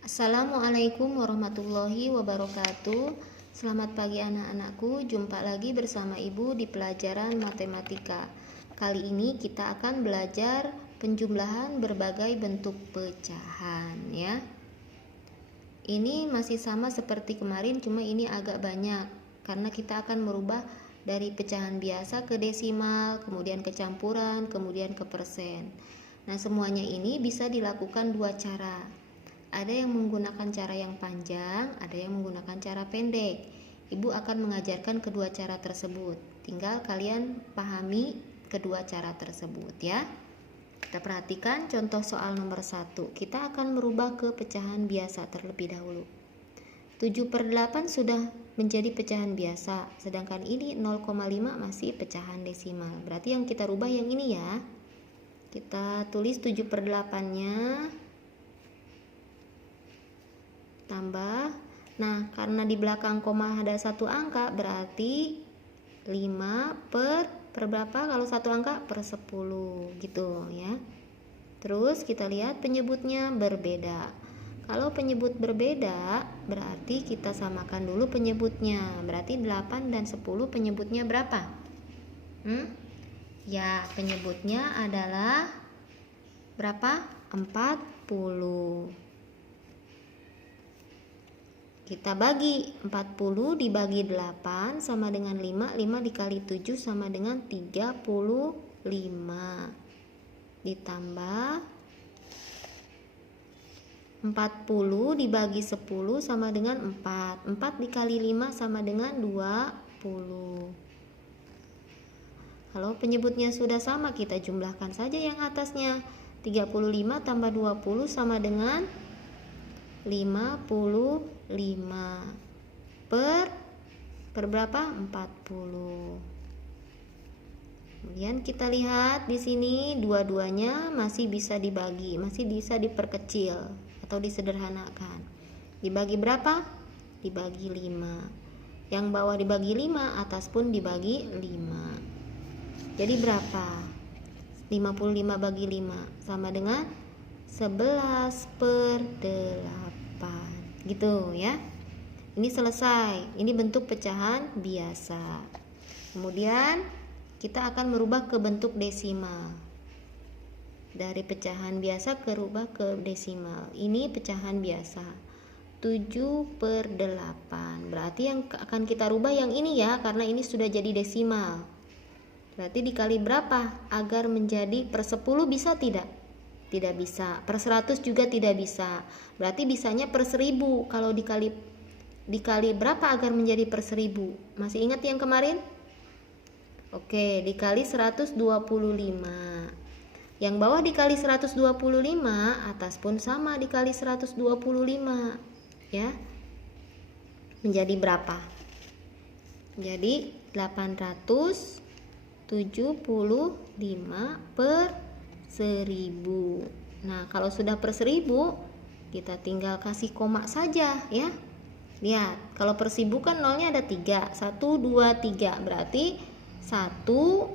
Assalamualaikum warahmatullahi wabarakatuh. Selamat pagi anak-anakku, jumpa lagi bersama Ibu di pelajaran matematika. Kali ini kita akan belajar penjumlahan berbagai bentuk pecahan ya. Ini masih sama seperti kemarin, cuma ini agak banyak karena kita akan merubah dari pecahan biasa ke desimal, kemudian ke campuran, kemudian ke persen. Nah, semuanya ini bisa dilakukan dua cara. Ada yang menggunakan cara yang panjang, ada yang menggunakan cara pendek. Ibu akan mengajarkan kedua cara tersebut. Tinggal kalian pahami kedua cara tersebut ya. Kita perhatikan contoh soal nomor 1. Kita akan merubah ke pecahan biasa terlebih dahulu. 7/8 sudah menjadi pecahan biasa, sedangkan ini 0,5 masih pecahan desimal. Berarti yang kita rubah yang ini ya. Kita tulis 7/8-nya. Tambah, nah karena di belakang koma ada satu angka, berarti 5 per berapa kalau satu angka? Per 10 gitu ya. Terus kita lihat penyebutnya berbeda. Kalau penyebut berbeda, berarti kita samakan dulu penyebutnya. Berarti 8 dan 10 penyebutnya berapa? Ya, penyebutnya adalah berapa? 40. Kita bagi 40 dibagi 8 sama dengan 5. 5 dikali 7 sama dengan 35. Ditambah 40 dibagi 10 sama dengan 4. 4 dikali 5 sama dengan 20. Kalau penyebutnya sudah sama, kita jumlahkan saja yang atasnya. 35 tambah 20 sama dengan 55 per berapa? 40. Kemudian kita lihat di sini dua-duanya masih bisa dibagi, masih bisa diperkecil atau disederhanakan. Dibagi berapa? Dibagi 5. Yang bawah dibagi 5, atas pun dibagi 5. Jadi berapa? 55 bagi 5 sama dengan 11/8 gitu ya. Ini selesai. Ini bentuk pecahan biasa. Kemudian kita akan merubah ke bentuk desimal. Dari pecahan biasa rubah ke desimal. Ini pecahan biasa. 7/8. Berarti yang akan kita rubah yang ini ya, karena ini sudah jadi desimal. Berarti dikali berapa agar menjadi per 10 bisa tidak? Tidak bisa. Per 100 juga tidak bisa. Berarti bisanya per 1000. Kalau dikali berapa agar menjadi per 1000? Masih ingat yang kemarin? Oke, dikali 125. Yang bawah dikali 125, atas pun sama dikali 125. Ya. Menjadi berapa? Jadi 875 per 1000. Nah, kalau sudah per 1000, kita tinggal kasih koma saja ya. Lihat, kalau per 1000 kan nolnya ada 3. 1, 2, 3. Berarti 1,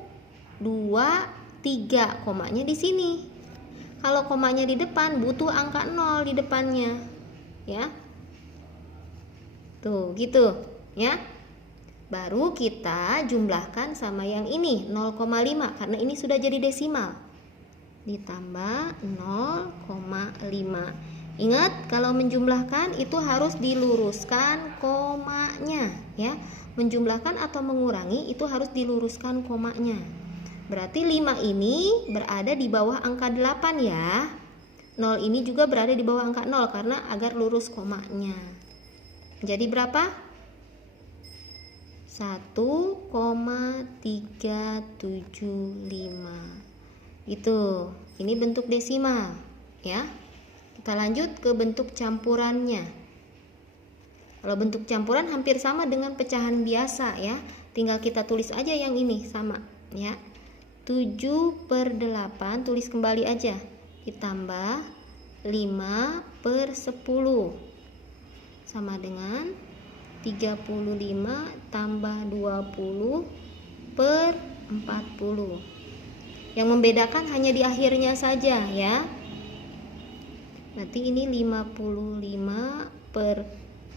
2, 3. Komanya di sini. Kalau komanya di depan, butuh angka 0 di depannya. Ya. Tuh, gitu ya. Baru kita jumlahkan sama yang ini, 0,5 karena ini sudah jadi desimal. Ditambah 0,5. Ingat, kalau menjumlahkan itu harus diluruskan komanya ya. Menjumlahkan atau mengurangi itu harus diluruskan komanya. Berarti 5 ini berada di bawah angka 8 ya. 0 ini juga berada di bawah angka 0 karena agar lurus komanya. Jadi berapa? 1,375. Itu, ini bentuk desimal ya. Kita lanjut ke bentuk campurannya. Kalau bentuk campuran hampir sama dengan pecahan biasa ya. Tinggal kita tulis aja yang ini sama ya. 7/8 tulis kembali aja. Ditambah 5/10 sama dengan 35 tambah 20/40. Yang membedakan hanya di akhirnya saja ya. Berarti ini 55 per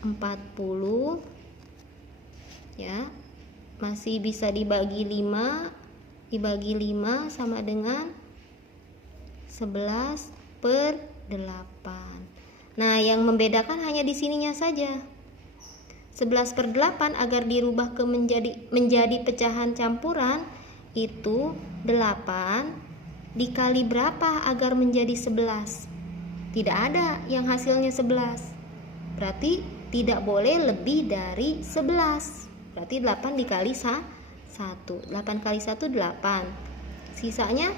40 ya. Masih bisa dibagi 5, dibagi 5 sama dengan 11 per 8. Nah, yang membedakan hanya di sininya saja. 11 per 8 agar dirubah ke menjadi pecahan campuran itu 8 dikali berapa agar menjadi 11? Tidak ada yang hasilnya 11. Berarti tidak boleh lebih dari 11. Berarti 8 dikali 1. 8 kali 1 8. Sisanya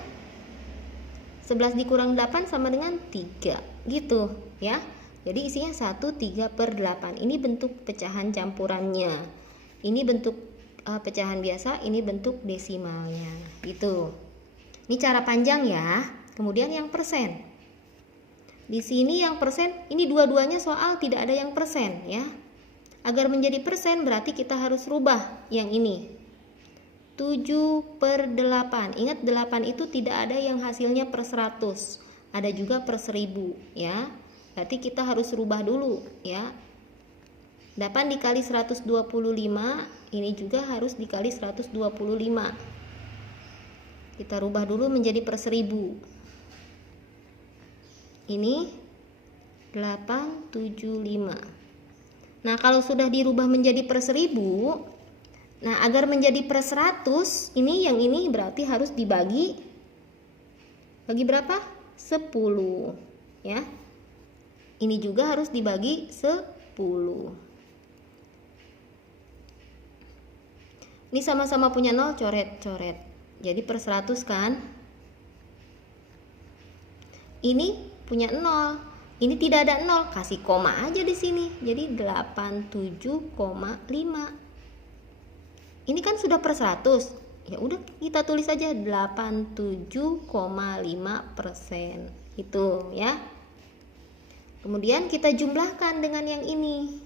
11 dikurang 8 sama dengan 3. Gitu ya. Jadi isinya 1 3 per 8. Ini bentuk pecahan campurannya. Ini bentuk pecahan biasa, ini bentuk desimalnya. Gitu. Ini cara panjang ya. Kemudian yang persen. Di sini yang persen, ini dua-duanya soal tidak ada yang persen ya. Agar menjadi persen berarti kita harus rubah yang ini. 7 per 8. Ingat 8 itu tidak ada yang hasilnya per 100. Ada juga per 1000 ya. Berarti kita harus rubah dulu ya. 8 dikali 125, ini juga harus dikali 125. Kita rubah dulu menjadi per 1000. Ini 875. Nah, kalau sudah dirubah menjadi per 1000, nah agar menjadi per 100, yang ini berarti harus dibagi bagi berapa? 10 ya. Ini juga harus dibagi 10. Ini sama-sama punya 0, coret-coret. Jadi per 100 kan. Ini punya 0. Ini tidak ada 0, kasih koma aja di sini. Jadi 87,5. Ini kan sudah per 100. Ya udah kita tulis aja 87,5%. Itu ya. Kemudian kita jumlahkan dengan yang ini.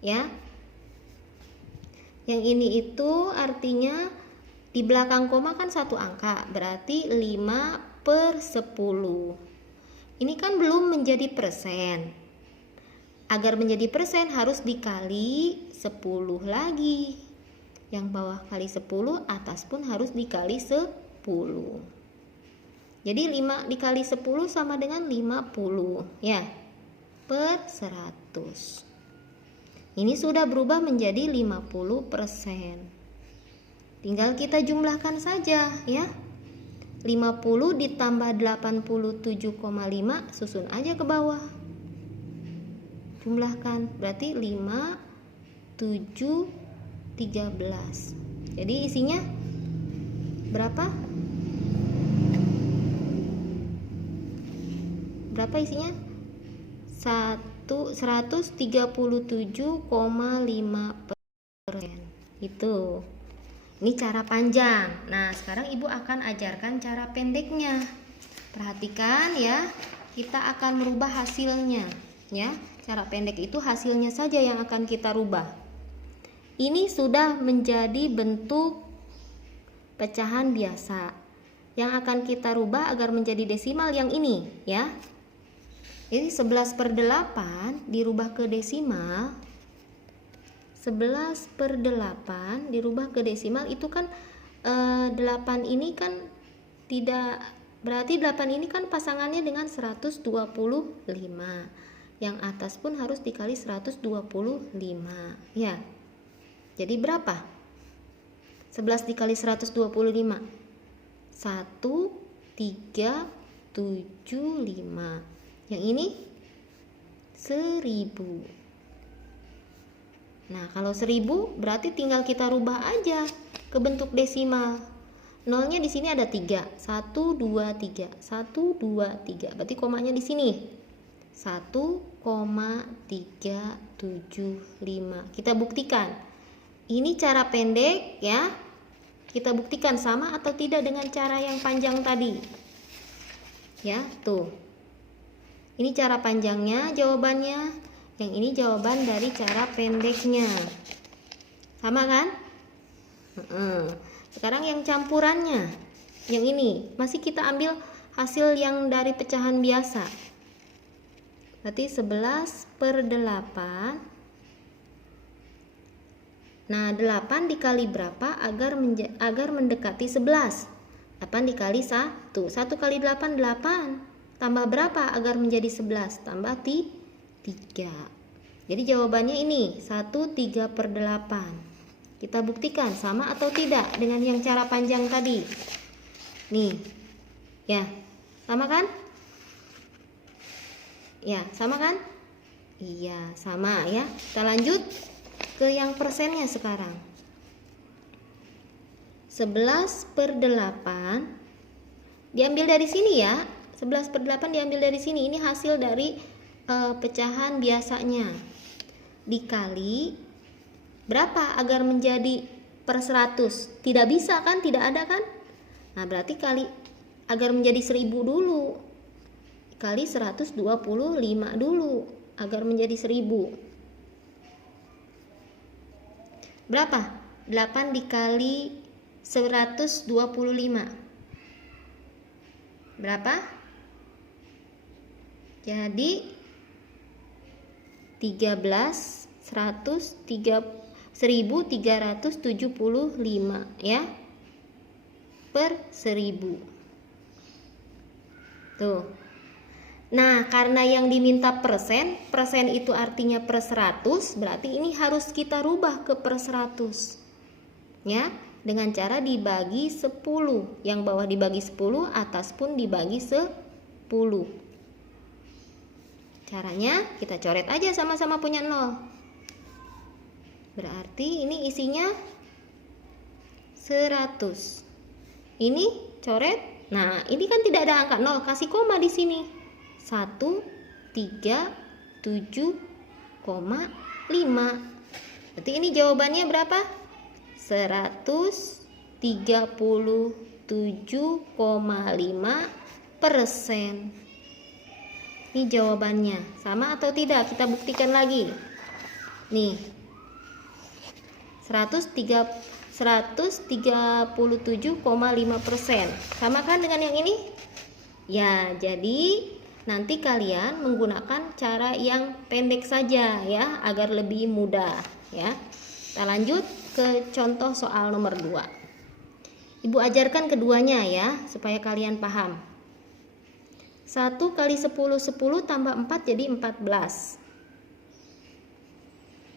Ya. Yang ini itu artinya di belakang koma kan satu angka, berarti 5 per 10. Ini kan belum menjadi persen. Agar menjadi persen harus dikali 10 lagi. Yang bawah kali 10, atas pun harus dikali 10. Jadi 5 dikali 10 sama dengan 50 ya, per 100. Ini sudah berubah menjadi 50%. Tinggal kita jumlahkan saja ya. 50 ditambah 87,5, susun aja ke bawah. Jumlahkan, berarti 5, 7, 13. Jadi isinya berapa? Berapa isinya? 137,5%. Itu. Ini cara panjang. Nah, sekarang Ibu akan ajarkan cara pendeknya. Perhatikan ya. Kita akan merubah hasilnya, ya. Cara pendek itu hasilnya saja yang akan kita rubah. Ini sudah menjadi bentuk pecahan biasa. Yang akan kita rubah agar menjadi desimal yang ini, ya. Ini 11 per 8 dirubah ke desimal. 11 per 8 dirubah ke desimal itu kan 8 ini kan tidak, berarti 8 ini kan pasangannya dengan 125. Yang atas pun harus dikali 125 ya. Jadi berapa? 11 dikali 125, 1375. Yang ini 1000. Nah, kalau 1000 berarti tinggal kita rubah aja ke bentuk desimal. Nolnya di sini ada 3. 1, 2, 3. 1, 2, 3. Berarti komanya di sini. 1,375. Kita buktikan. Ini cara pendek ya. Kita buktikan sama atau tidak dengan cara yang panjang tadi. Ya, tuh. Ini cara panjangnya jawabannya. Yang ini jawaban dari cara pendeknya. Sama kan? Sekarang yang campurannya. Yang ini masih kita ambil hasil yang dari pecahan biasa. Berarti 11/8. Nah, 8 dikali berapa agar mendekati 11? 8 dikali 1. 1 kali 8, 8. Tambah berapa agar menjadi 11? Tambah 3. Jadi jawabannya ini 1/3/8. Kita buktikan sama atau tidak dengan yang cara panjang tadi. Nih. Ya, sama kan? Ya, sama kan? Iya, sama ya. Kita lanjut ke yang persennya sekarang. 11/8 diambil dari sini ya. 11/8 diambil dari sini. Ini hasil dari pecahan biasanya. Dikali berapa agar menjadi per 100? Tidak bisa kan? Tidak ada kan? Nah, berarti kali agar menjadi 1000 dulu. Kali 125 dulu agar menjadi 1000. Berapa? 8 dikali 125. Berapa? Jadi 1375 ya per 1000. Tuh. Nah, karena yang diminta persen itu artinya per 100, berarti ini harus kita rubah ke per 100. Ya, dengan cara dibagi 10. Yang bawah dibagi 10, atas pun dibagi 10. Caranya kita coret aja sama-sama punya 0. Berarti ini isinya 100. Ini coret. Nah, ini kan tidak ada angka 0, kasih koma di sini. 137,5. Berarti ini jawabannya berapa? 137,5%. Ini jawabannya. Sama atau tidak? Kita buktikan lagi. Nih. 137,5%. Sama kan dengan yang ini? Ya, jadi nanti kalian menggunakan cara yang pendek saja ya, agar lebih mudah ya. Kita lanjut ke contoh soal nomor 2. Ibu ajarkan keduanya ya, supaya kalian paham. 1 kali 10, 10 tambah 4 jadi 14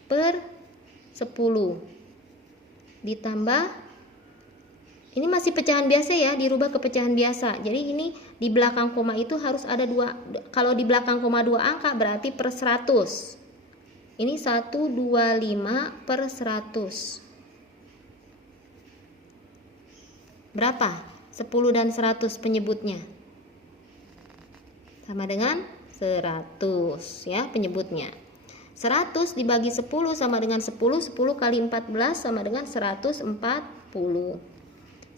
per 10 ditambah, ini masih pecahan biasa ya, dirubah ke pecahan biasa. Jadi ini di belakang koma itu harus ada 2. Kalau di belakang koma 2 angka berarti per 100. Ini 125 per 100. Berapa? 10 dan 100 penyebutnya. Sama dengan 100 ya penyebutnya. 100 dibagi 10 sama dengan 10. 10 kali 14 sama dengan 140.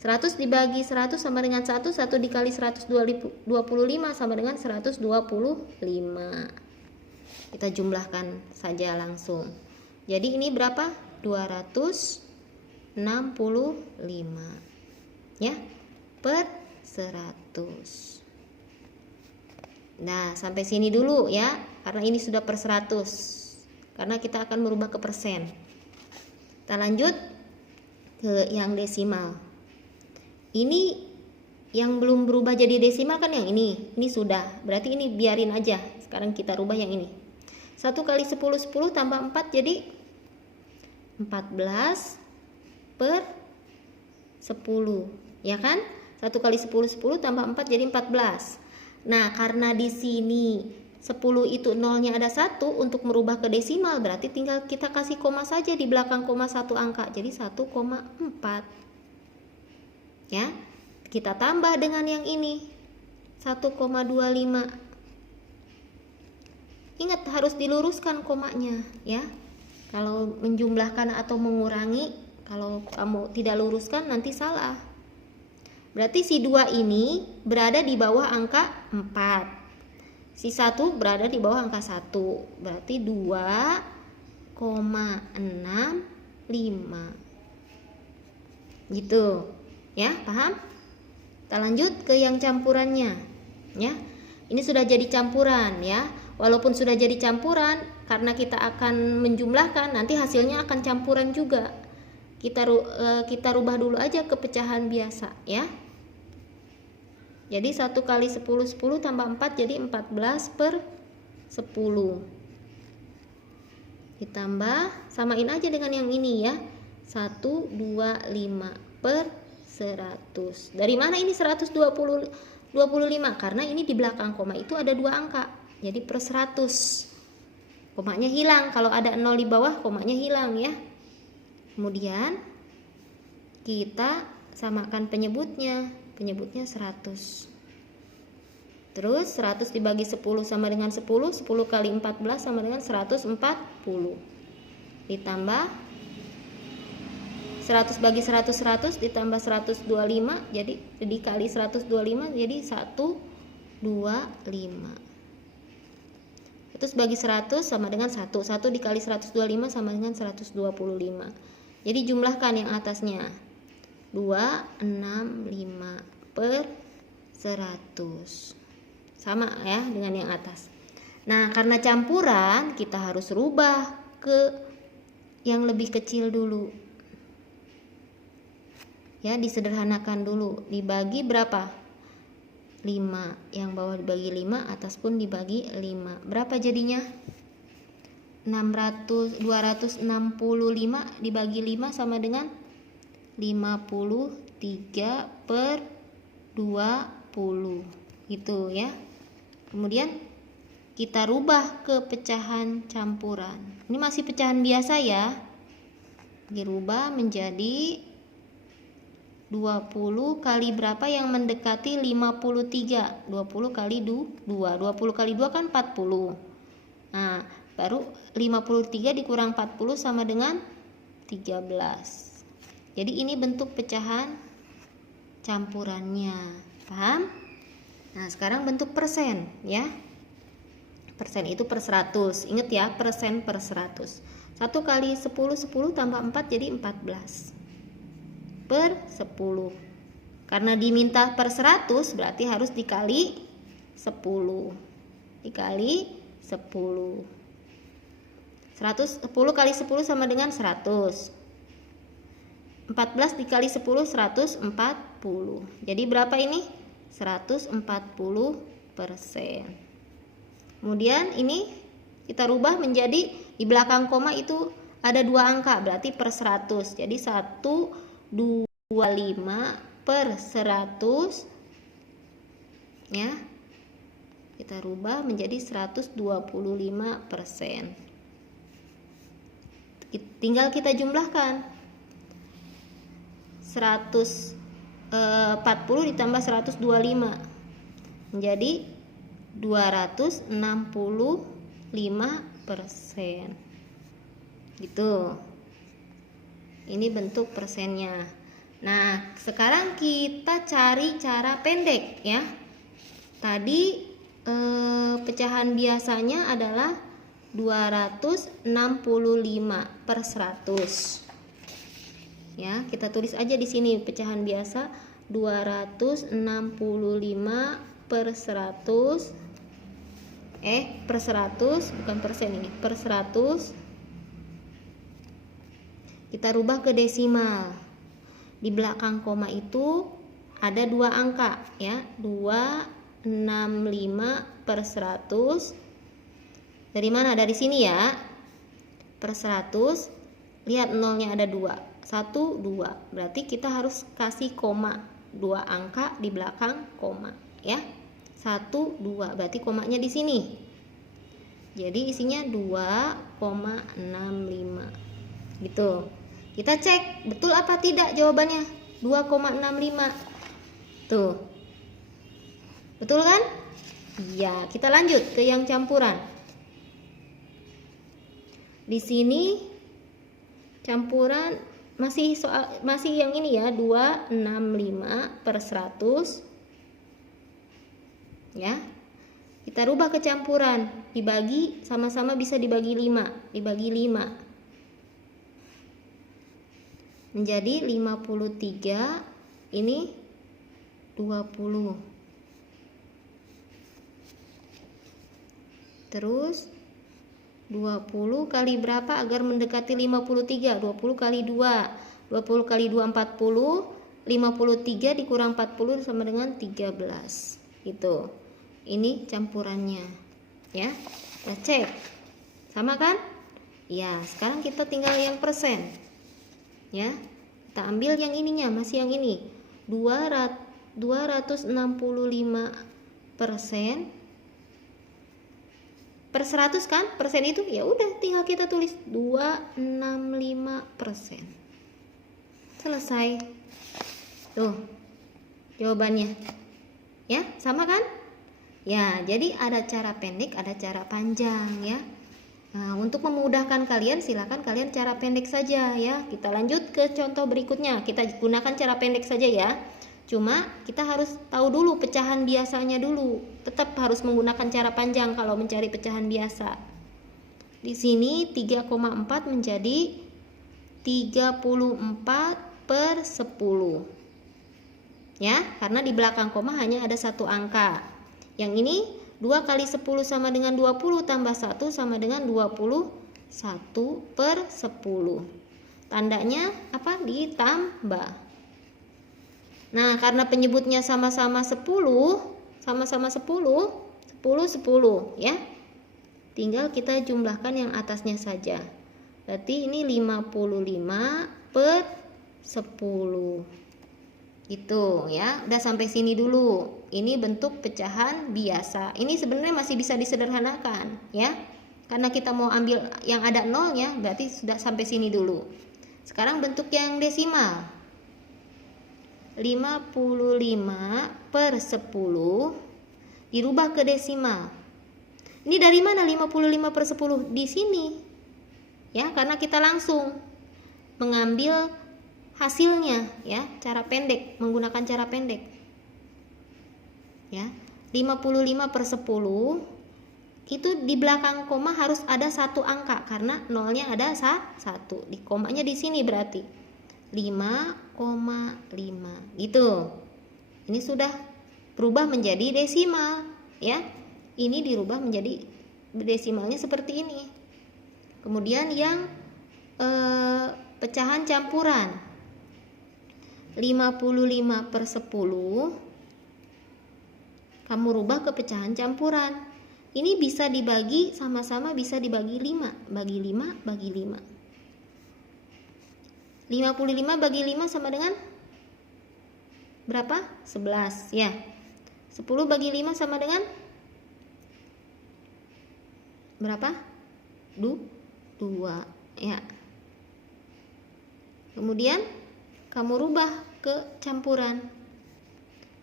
100 dibagi 100 sama dengan 1. 1 dikali 125 sama dengan 125. Kita jumlahkan saja langsung. Jadi ini berapa? 265 ya per 100. Nah, sampai sini dulu ya, karena ini sudah per 100. Karena kita akan merubah ke persen. Kita lanjut ke yang desimal. Ini yang belum berubah jadi desimal kan yang ini. Ini sudah. Berarti ini biarin aja. Sekarang kita rubah yang ini. 1 kali 10, 10 tambah 4 jadi 14 per 10. Ya kan? 1 kali 10, 10 tambah 4 jadi 14. Nah, karena di sini 10 itu nolnya ada 1, untuk merubah ke desimal berarti tinggal kita kasih koma saja di belakang koma 1 angka. Jadi 1,4. Ya, kita tambah dengan yang ini 1,25. Ingat harus diluruskan komanya ya. Kalau menjumlahkan atau mengurangi, kalau kamu tidak luruskan nanti salah. Berarti si 2 ini berada di bawah angka 4. Si 1 berada di bawah angka 1. Berarti 2,65. Gitu. Ya, paham? Kita lanjut ke yang campurannya. Ya. Ini sudah jadi campuran ya. walaupun sudah jadi campuran, karena kita akan menjumlahkan, nanti hasilnya akan campuran juga. Kita rubah dulu aja ke pecahan biasa ya. Jadi 1 kali 10 10 tambah 4 jadi 14 per 10. Ditambah, samain aja dengan yang ini ya. 125 per 100. Dari mana ini 125? Karena ini di belakang koma itu ada 2 angka. Jadi per 100. Komanya hilang. Kalau ada 0 di bawah, komanya hilang ya. Kemudian kita samakan penyebutnya. Penyebutnya 100. Terus 100 dibagi 10 sama dengan 10. 10 kali 14 sama dengan 140. Ditambah 100 bagi 100 100 ditambah 125 jadi dikali 125 jadi 125. 100 bagi 100 sama dengan 1. 1 dikali 125 sama dengan 125. Jadi jumlahkan yang atasnya. 265 per 100. Sama ya dengan yang atas. Nah, karena campuran kita harus rubah ke yang lebih kecil dulu. Ya, disederhanakan dulu. Dibagi berapa? 5. Yang bawah dibagi 5, atas pun dibagi 5. Berapa jadinya? 265 dibagi 5 sama dengan 53 per 20. Gitu ya. Kemudian kita rubah ke pecahan campuran. Ini masih pecahan biasa ya. Dirubah menjadi 20 kali berapa yang mendekati 53. 20 kali 2. 20 kali 2 kan 40. Nah, baru 53 dikurang 40 sama dengan 13. Jadi ini bentuk pecahan campurannya. Paham? Nah, sekarang bentuk persen ya. Persen itu per 100. Ingat ya, persen per 100. 1 kali 10 10 tambah 4 jadi 14 per 10. Karena diminta per 100 berarti harus dikali 10. Dikali 10. 10 kali 10 sama dengan 100. 14 dikali 10 140. Jadi berapa ini? 140%. Kemudian ini kita rubah menjadi di belakang koma itu ada 2 angka, berarti per 100. Jadi 125 per 100 ya. Kita rubah menjadi 125%. Tinggal kita jumlahkan. 140 ditambah 125 menjadi 265%. Gitu. Ini bentuk persennya. Nah, sekarang kita cari cara pendek ya. Tadi pecahan biasanya adalah 265 per 100. Ya, kita tulis aja di sini pecahan biasa 265 per 100 per 100 bukan persen ini, per 100 kita rubah ke desimal. Di belakang koma itu ada 2 angka ya, 265 per 100. Dari mana? Dari sini ya. Per 100 lihat nolnya ada 2. 1, 2. Berarti kita harus kasih koma 2 angka di belakang koma ya. 1, 2. Berarti komanya di sini. Jadi isinya 2,65. Gitu. Kita cek betul apa tidak jawabannya. 2,65. Tuh. Betul kan? Iya, kita lanjut ke yang campuran. Di sini campuran masih yang ini ya, 265 per 100 ya. Kita rubah ke campuran, dibagi sama-sama bisa dibagi 5, dibagi 5 menjadi 53, ini 20. Terus 20 kali berapa agar mendekati 53? 20 kali 2. 20 kali 2 40. 53 dikurang 40 sama dengan 13. Gitu. Ini campurannya. Ya. Kita cek. Sama kan? Ya, sekarang kita tinggal yang persen. Ya. Kita ambil yang ininya, masih yang ini. 265% per 100 kan? Persen itu ya udah tinggal kita tulis 265%. Selesai. Tuh. Jawabannya. Ya, sama kan? Ya, jadi ada cara pendek, ada cara panjang ya. Nah, untuk memudahkan kalian silakan kalian cara pendek saja ya. Kita lanjut ke contoh berikutnya. Kita gunakan cara pendek saja ya. Cuma kita harus tahu dulu pecahan biasanya dulu. Tetap harus menggunakan cara panjang kalau mencari pecahan biasa. Di sini 3,4 menjadi 34/10. Ya, karena di belakang koma hanya ada satu angka. Yang ini 2 kali 10 sama dengan 20 tambah 1 sama dengan 21/10. Tandanya apa? Ditambah. Nah, karena penyebutnya sama-sama 10 ya. Tinggal kita jumlahkan yang atasnya saja. Berarti ini 55/10. Gitu ya. Udah sampai sini dulu. Ini bentuk pecahan biasa. Ini sebenarnya masih bisa disederhanakan ya. Karena kita mau ambil yang ada nolnya, berarti sudah sampai sini dulu. Sekarang bentuk yang desimal. 55/10 dirubah ke desimal. Ini dari mana 55/10? Di sini. Ya, karena kita langsung mengambil hasilnya ya, cara pendek, menggunakan cara pendek. Ya, 55/10 itu di belakang koma harus ada satu angka karena nolnya ada 1. Di komanya di sini berarti 5,5 gitu. Ini sudah berubah menjadi desimal ya. Ini dirubah menjadi desimalnya seperti ini. Kemudian yang pecahan campuran 55/10 kamu rubah ke pecahan campuran. Ini bisa dibagi sama-sama, bisa dibagi 5. Bagi 5, bagi 5. 55 bagi 5 sama dengan berapa? 11 ya. 10 bagi 5 sama dengan berapa? 2 ya. Kemudian kamu rubah ke campuran.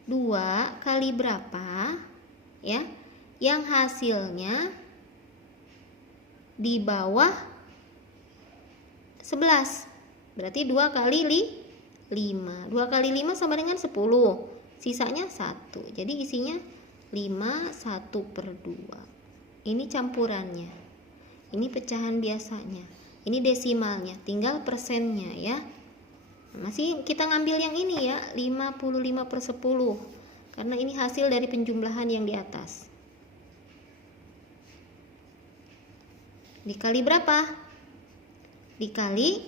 2 kali berapa ya? Yang hasilnya di bawah 11. Berarti 2 kali 5. 2 kali 5 sama dengan 10. Sisanya 1. Jadi isinya 5 1/2. Ini campurannya. Ini pecahan biasanya. Ini desimalnya. Tinggal persennya ya. Masih kita ngambil yang ini ya, 55/10. Karena ini hasil dari penjumlahan yang di atas. Dikali berapa? Dikali,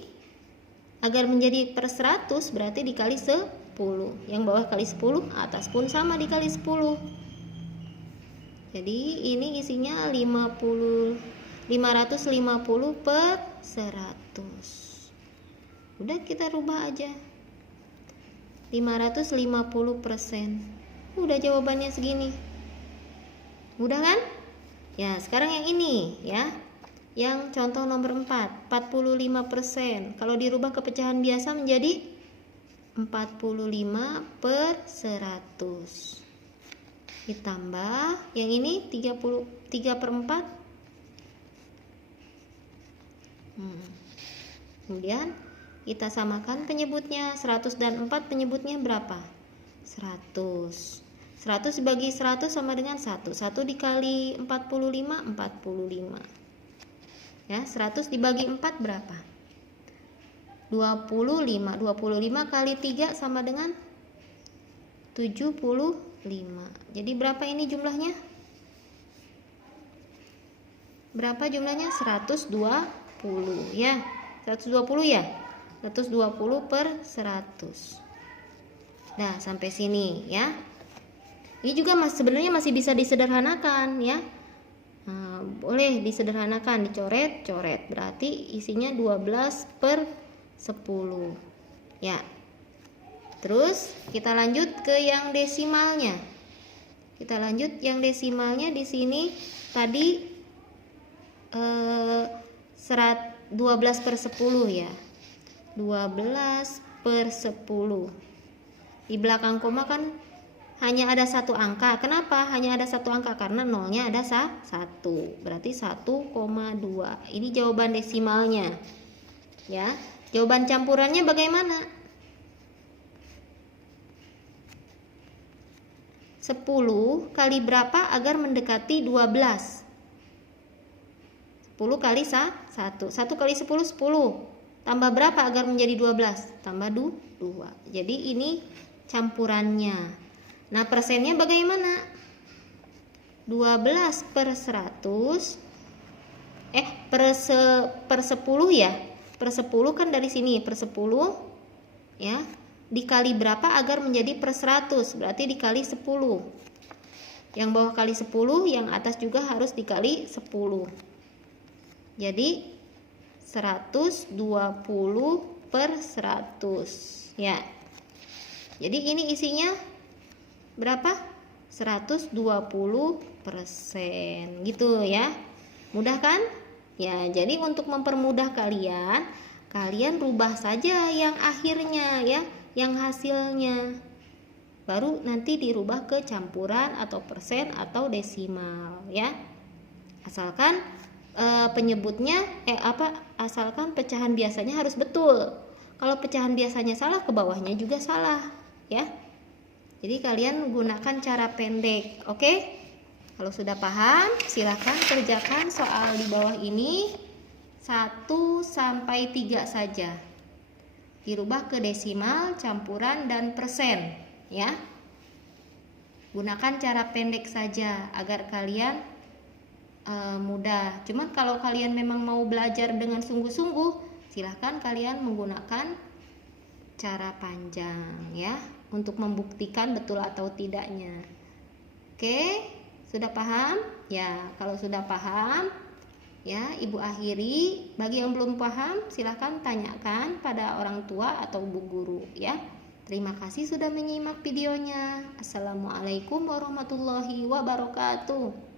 agar menjadi per 100 berarti dikali 10. Yang bawah kali 10, atas pun sama dikali 10. Jadi ini isinya 550/100. Udah kita rubah aja 550%. Udah jawabannya segini. Mudah kan? Ya, sekarang yang ini ya. Yang contoh nomor 4, 45%. Kalau dirubah ke pecahan biasa menjadi 45/100. Ditambah yang ini 3/4. Kemudian kita samakan penyebutnya. 100 dan 4 penyebutnya berapa? 100. 100 dibagi 100 sama dengan 1. 1 dikali 45, 45. Ya, 100 dibagi 4 berapa? 25. 25 kali 3 sama dengan 75. Jadi berapa ini jumlahnya? berapa jumlahnya? 120 ya. 120 ya. 120 per 100. Nah, sampai sini ya. Ini juga sebenarnya masih bisa disederhanakan ya. Nah, boleh disederhanakan, dicoret-coret. Berarti isinya 12 per 10. Ya. Terus kita lanjut ke yang desimalnya. Kita lanjut yang desimalnya di sini tadi 12 per 10 ya. 12 per 10. Di belakang koma kan hanya ada satu angka. Kenapa hanya ada satu angka? Karena nolnya ada 1. Berarti 1,2. Ini jawaban desimalnya. Ya. Jawaban campurannya bagaimana? 10 kali berapa agar mendekati 12? 10 kali 1. 1 kali 10, 10. Tambah berapa agar menjadi 12? Tambah 2. Jadi ini campurannya. Nah, persennya bagaimana? 12 per 100 per 10 ya. Per 10 kan dari sini per 10 ya. Dikali berapa agar menjadi per 100? Berarti dikali 10. Yang bawah kali 10, yang atas juga harus dikali 10. Jadi 120 per 100 ya. Jadi ini isinya berapa? 120% gitu ya. Mudah kan? Ya, jadi untuk mempermudah kalian rubah saja yang akhirnya ya, yang hasilnya. Baru nanti dirubah ke campuran atau persen atau desimal ya. Asalkan penyebutnya asalkan pecahan biasanya harus betul. Kalau pecahan biasanya salah, ke bawahnya juga salah ya. Jadi kalian gunakan cara pendek, oke? Kalau sudah paham, silakan kerjakan soal di bawah ini 1 sampai 3 saja. Dirubah ke desimal, campuran, dan persen ya. Gunakan cara pendek saja agar kalian mudah. Cuman kalau kalian memang mau belajar dengan sungguh-sungguh, silahkan kalian menggunakan cara panjang ya, untuk membuktikan betul atau tidaknya. Oke, sudah paham? Ya, kalau sudah paham ya, Ibu akhiri. Bagi yang belum paham, silahkan tanyakan pada orang tua atau bu guru ya. Terima kasih sudah menyimak videonya. Assalamualaikum warahmatullahi wabarakatuh.